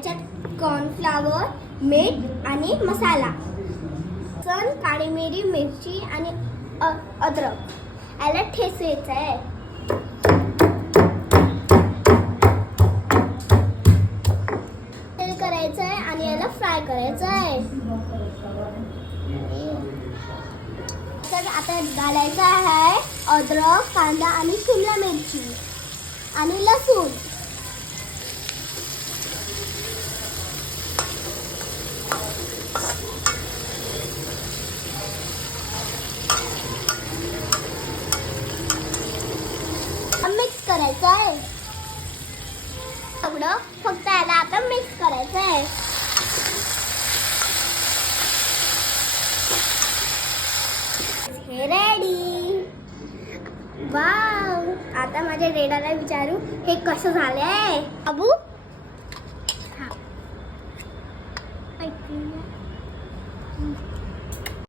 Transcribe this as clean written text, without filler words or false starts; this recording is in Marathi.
याच्यात कॉर्नफ्लावर, मीठ आणि मसाला, काळी मिरी, मिरची आणि अद्रक याला ठेचायचं आहे. तेल करायचं आहे आणि याला फ्राय करायचं आहे. तर आता घालायचं आहे अद्रक, कांदा आणि शिमला मिरची आणि लसूण. मिक्स करायचं आहे सगळं. फक्त याला आता मिक्स करायचं आहे. हे रेडी. वाव. आता माझ्या डेडाला विचारू हे कसं झालंय. अबू